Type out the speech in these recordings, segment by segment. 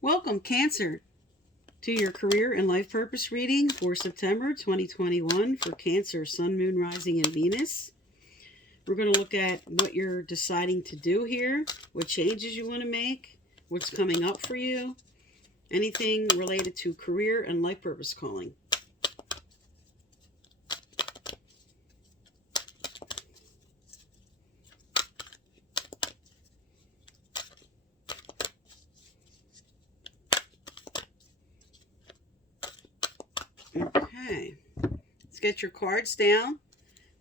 Welcome, Cancer, to your career and life purpose reading for September 2021 for Cancer, Sun, Moon, Rising, and Venus. We're going to look at what you're deciding to do here, what changes you want to make, what's coming up for you, anything related to career and life purpose calling. Okay, let's get your cards down,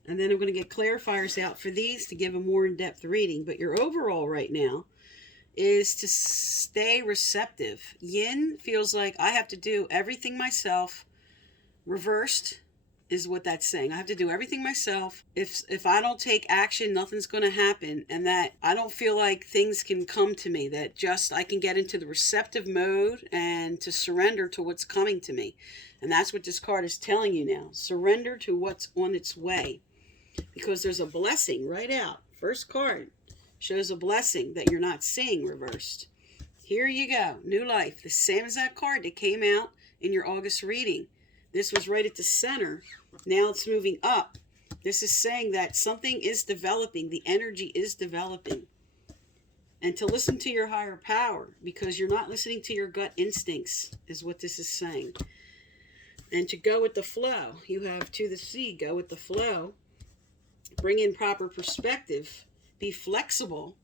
and then I'm going to get clarifiers out for these to give a more in-depth reading. But your overall right now is to stay receptive. Yin feels like I have to do everything myself. Reversed is what that's saying. I have to do everything myself. If I don't take action, nothing's going to happen, and that I don't feel like things can come to me, that just I can get into the receptive mode and to surrender to what's coming to me. And that's what this card is telling you now. Surrender to what's on its way, because there's a blessing right out. First card shows a blessing that you're not seeing reversed. Here you go. New life. The same as that card that came out in your August reading. This was right at the center. Now it's moving up. This is saying that something is developing. The energy is developing. And to listen to your higher power, because you're not listening to your gut instincts, is what this is saying. And to go with the flow. You have to the sea. Go with the flow. Bring in proper perspective. Be flexible.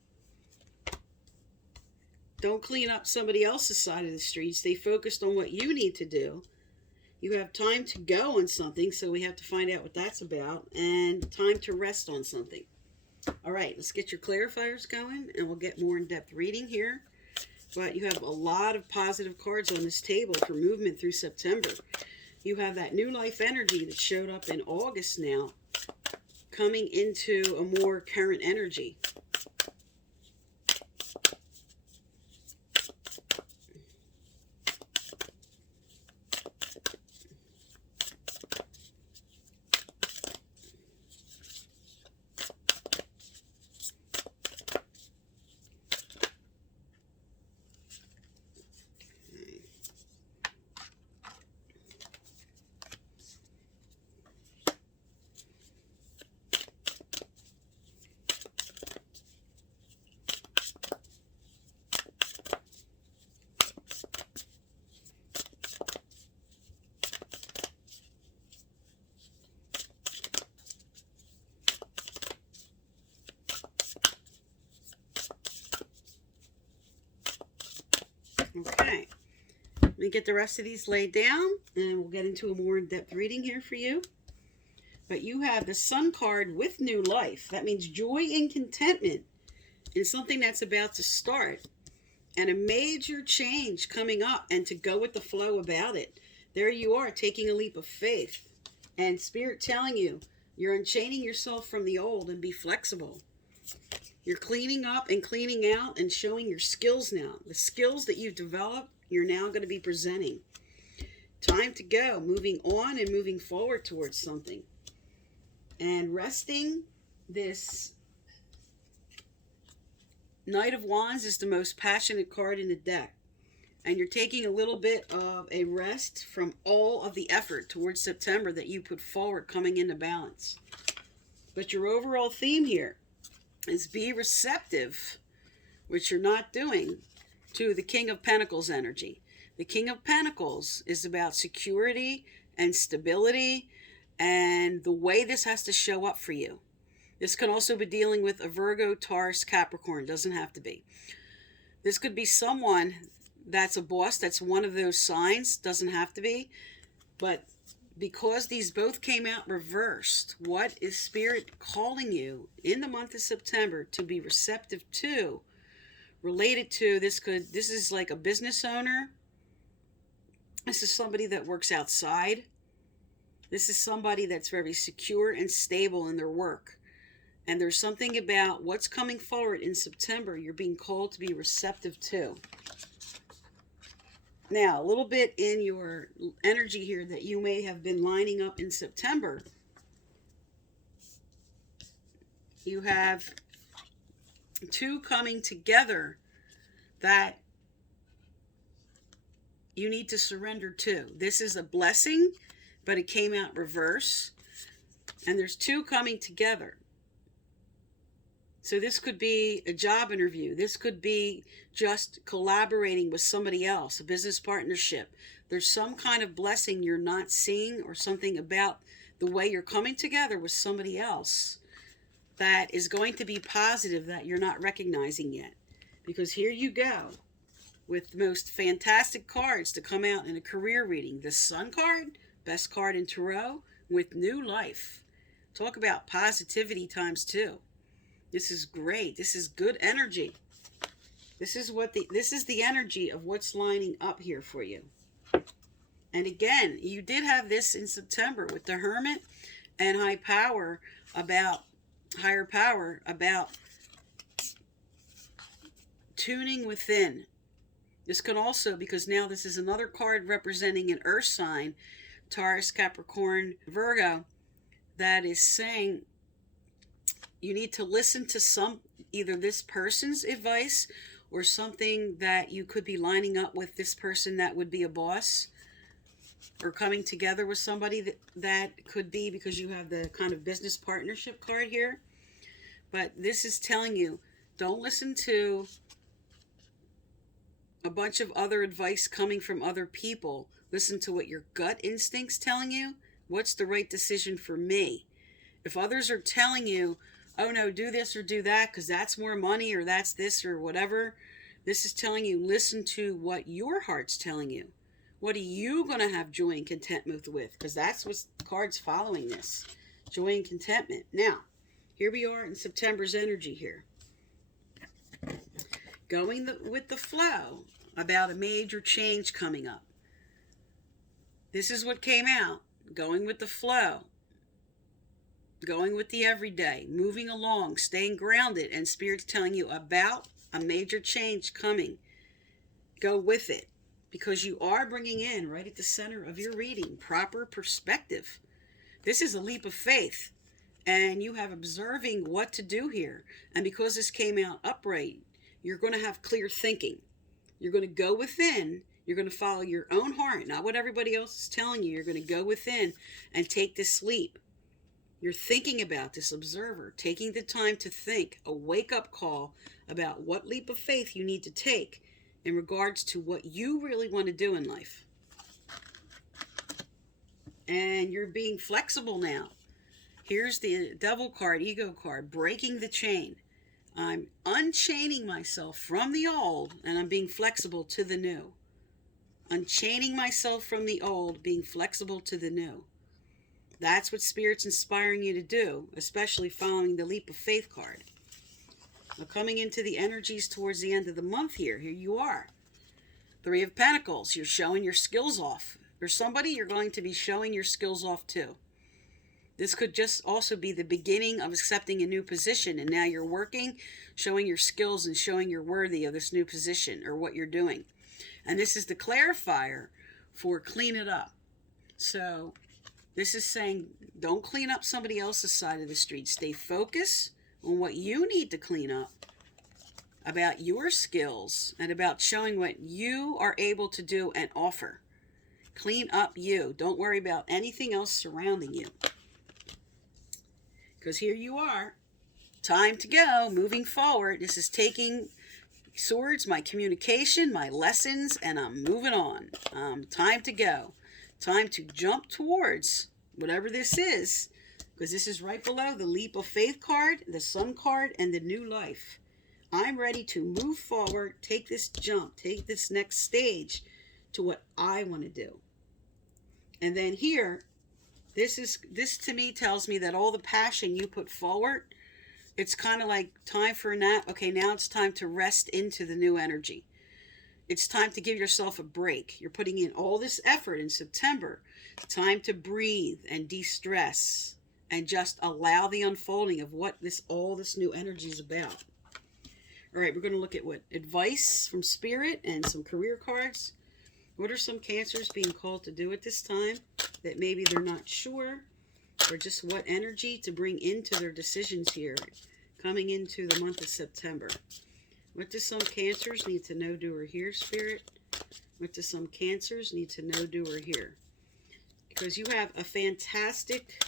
Don't clean up somebody else's side of the street. Stay focused on what you need to do. You have time to go on something, so we have to find out what that's about, and time to rest on something. All right, let's get your clarifiers going, and we'll get more in-depth reading here. But you have a lot of positive cards on this table for movement through September. You have that new life energy that showed up in August now, coming into a more current energy. Okay, let me get the rest of these laid down, and we'll get into a more in-depth reading here for you. But you have the Sun card with new life. That means joy and contentment in something that's about to start, and a major change coming up, and to go with the flow about it. There you are, taking a leap of faith, and Spirit telling you you're unchaining yourself from the old and be flexible. You're cleaning up and cleaning out and showing your skills now. The skills that you've developed, you're now going to be presenting. Time to go, moving on and moving forward towards something. And resting. This Knight of Wands is the most passionate card in the deck. And you're taking a little bit of a rest from all of the effort towards September that you put forward coming into balance. But your overall theme here is be receptive, which you're not doing, to the King of Pentacles energy. The King of Pentacles is about security and stability and the way this has to show up for you. This can also be dealing with a Virgo, Taurus, Capricorn. Doesn't have to be. This could be someone that's a boss that's one of those signs. Doesn't have to be. But because these both came out reversed, what is Spirit calling you in the month of September to be receptive to? Related to this is like a business owner. This is somebody that works outside. This is somebody that's very secure and stable in their work. And there's something about what's coming forward in September you're being called to be receptive to. Now, a little bit in your energy here that you may have been lining up in September. You have two coming together that you need to surrender to. This is a blessing, but it came out reverse. And there's two coming together. So this could be a job interview. This could be just collaborating with somebody else, a business partnership. There's some kind of blessing you're not seeing, or something about the way you're coming together with somebody else that is going to be positive that you're not recognizing yet. Because here you go with the most fantastic cards to come out in a career reading. The Sun card, best card in Tarot, with new life. Talk about positivity times 2. This is great. This is good energy. This is the energy of what's lining up here for you. And again, you did have this in September with the Hermit and higher power about tuning within. This could also, because now this is another card representing an earth sign, Taurus, Capricorn, Virgo, that is saying you need to listen to either this person's advice or something that you could be lining up with this person that would be a boss, or coming together with somebody that could be, because you have the kind of business partnership card here. But this is telling you, don't listen to a bunch of other advice coming from other people. Listen to what your gut instinct's telling you. What's the right decision for me? If others are telling you, oh no, do this or do that because that's more money, or that's this or whatever, this is telling you, listen to what your heart's telling you. What are you going to have joy and contentment with? Because that's what the card's following this. Joy and contentment. Now, here we are in September's energy here. Going with the flow about a major change coming up. This is what came out. Going with the flow. Going with the everyday. Moving along. Staying grounded. And Spirit's telling you about a major change coming. Go with it. Because you are bringing in, right at the center of your reading, proper perspective. This is a leap of faith. And you have observing what to do here. And because this came out upright, you're going to have clear thinking. You're going to go within. You're going to follow your own heart, not what everybody else is telling you. You're going to go within and take this leap. You're thinking about this, observer, taking the time to think, a wake-up call about what leap of faith you need to take in regards to what you really want to do in life. And you're being flexible now. Here's the Devil card, Ego card, breaking the chain. I'm unchaining myself from the old, and I'm being flexible to the new. Unchaining myself from the old, being flexible to the new. That's what Spirit's inspiring you to do, especially following the Leap of Faith card. Now, coming into the energies towards the end of the month here you are. 3 of Pentacles, you're showing your skills off. There's somebody you're going to be showing your skills off to. This could just also be the beginning of accepting a new position, and now you're working, showing your skills and showing you're worthy of this new position or what you're doing. And this is the clarifier for clean it up. So this is saying don't clean up somebody else's side of the street. Stay focused on what you need to clean up about your skills and about showing what you are able to do and offer. Clean up you. Don't worry about anything else surrounding you. Because here you are. Time to go. Moving forward. This is taking Swords, my communication, my lessons, and I'm moving on. Time to go. Time to jump towards whatever this is. Because this is right below the Leap of Faith card, the Sun card, and the New Life. I'm ready to move forward, take this jump, take this next stage to what I want to do. And then here, this to me tells me that all the passion you put forward, it's kind of like time for a nap. Okay, now it's time to rest into the new energy. It's time to give yourself a break. You're putting in all this effort in September. Time to breathe and de-stress and just allow the unfolding of what all this new energy is about. All right, we're going to look at what advice from Spirit and some career cards. What are some Cancers being called to do at this time that maybe they're not sure, or just what energy to bring into their decisions here coming into the month of September? What do some Cancers need to know, do, or hear, Spirit? What do some Cancers need to know, do, or hear? Because you have a fantastic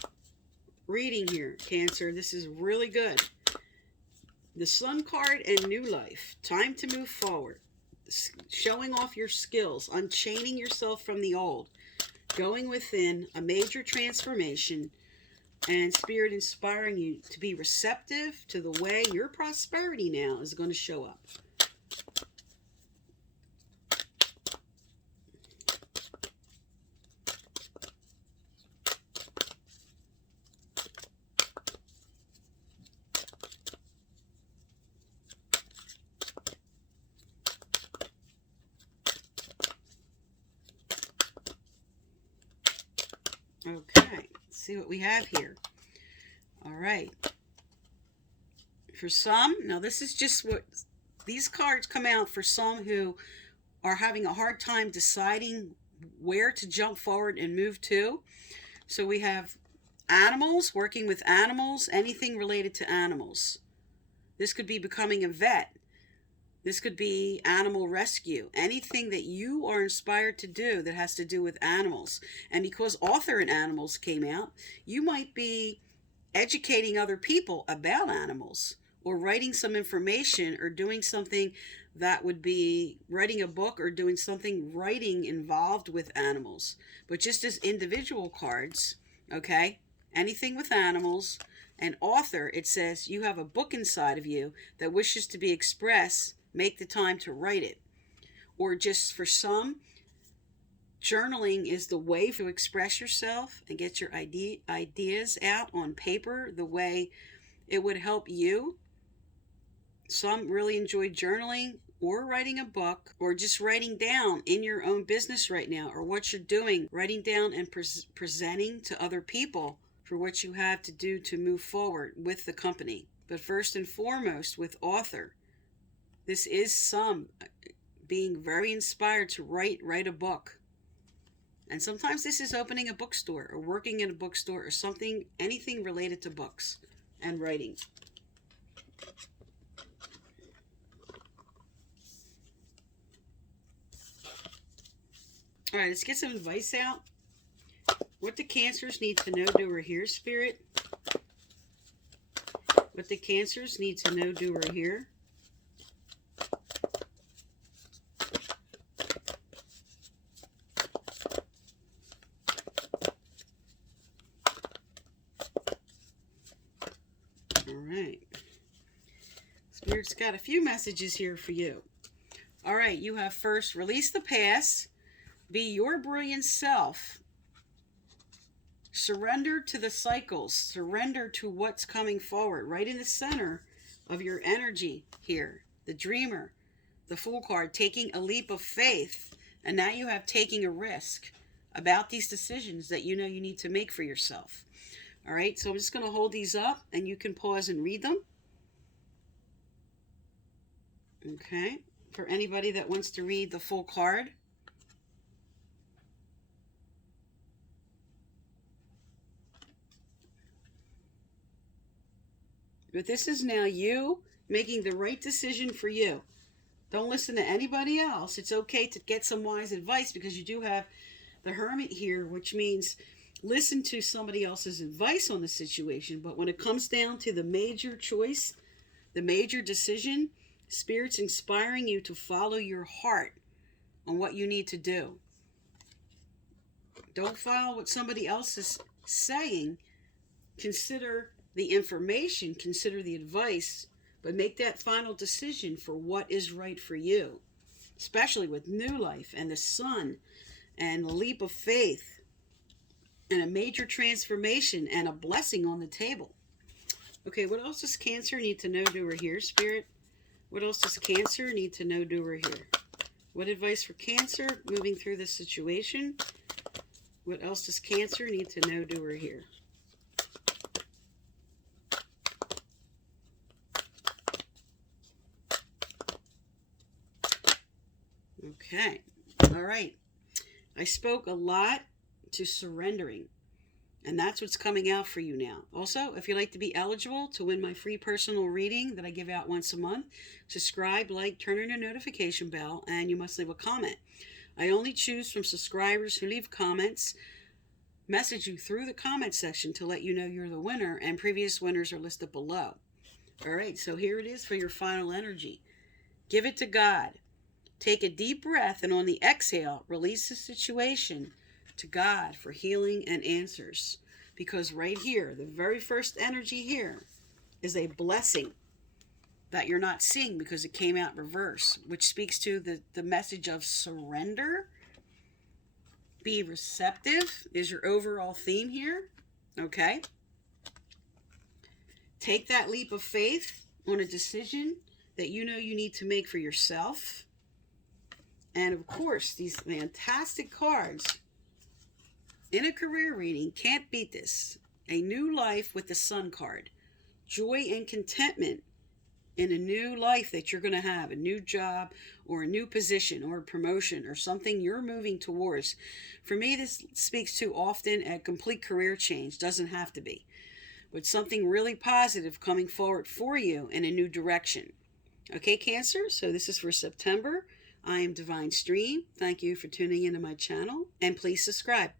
reading here, Cancer. This is really good. The Sun card and new life. Time to move forward. Showing off your skills. Unchaining yourself from the old. Going within. A major transformation. And Spirit inspiring you to be receptive to the way your prosperity now is going to show up. Okay, let's see what we have here. All right. For some, now this is just what these cards come out for some who are having a hard time deciding where to jump forward and move to. So we have animals, working with animals, anything related to animals. This could be becoming a vet. This could be animal rescue. Anything that you are inspired to do that has to do with animals. And because author and animals came out, you might be educating other people about animals, or writing some information, or doing something that would be writing a book, or doing something writing involved with animals. But just as individual cards, okay, anything with animals. And author, it says you have a book inside of you that wishes to be expressed. Make the time to write it. Or just for some, journaling is the way to express yourself and get your ideas out on paper the way it would help you. Some really enjoy journaling or writing a book, or just writing down in your own business right now, or what you're doing, writing down and presenting to other people for what you have to do to move forward with the company. But first and foremost, with author, this is some being very inspired to write a book. And sometimes this is opening a bookstore, or working in a bookstore, or something, anything related to books and writing. All right, let's get some advice out. What do Cancers need to know, do, or hear, Spirit? What do Cancers need to know, do, or hear? Spirit's got a few messages here for you. All right, you have first, release the past, be your brilliant self, surrender to the cycles, surrender to what's coming forward, right in the center of your energy here. The dreamer, the Fool card, taking a leap of faith, and now you have taking a risk about these decisions that you know you need to make for yourself. All right, so I'm just going to hold these up, and you can pause and read them. Okay, for anybody that wants to read the full card. But this is now you making the right decision for you. Don't listen to anybody else. It's okay to get some wise advice, because you do have the Hermit here, which means listen to somebody else's advice on the situation. But when it comes down to the major choice, the major decision, Spirit's inspiring you to follow your heart on what you need to do. Don't follow what somebody else is saying. Consider the information, consider the advice, but make that final decision for what is right for you, especially with new life and the sun and a leap of faith and a major transformation and a blessing on the table. Okay, what else does Cancer need to know, do, or hear, Spirit? What else does Cancer need to know, do, or hear? What advice for Cancer moving through this situation? What else does Cancer need to know, do, or hear? Okay. All right. I spoke a lot to surrendering, and that's what's coming out for you now. Also, if you'd like to be eligible to win my free personal reading that I give out once a month, subscribe, like, turn on your notification bell, and you must leave a comment. I only choose from subscribers who leave comments, message you through the comment section to let you know you're the winner, and previous winners are listed below. All right, so here it is for your final energy. Give it to God. Take a deep breath, and on the exhale, release the situation to God for healing and answers. Because right here, the very first energy here is a blessing that you're not seeing because it came out reverse, which speaks to the message of surrender. Be receptive is your overall theme here. Okay? Take that leap of faith on a decision that you know you need to make for yourself. And of course, these fantastic cards in a career reading, can't beat this. A new life with the Sun card. Joy and contentment in a new life that you're going to have, a new job or a new position or a promotion or something you're moving towards. For me, this speaks to often a complete career change. Doesn't have to be. But something really positive coming forward for you in a new direction. Okay, Cancer, so this is for September. I am Divine Stream. Thank you for tuning into my channel, and please subscribe.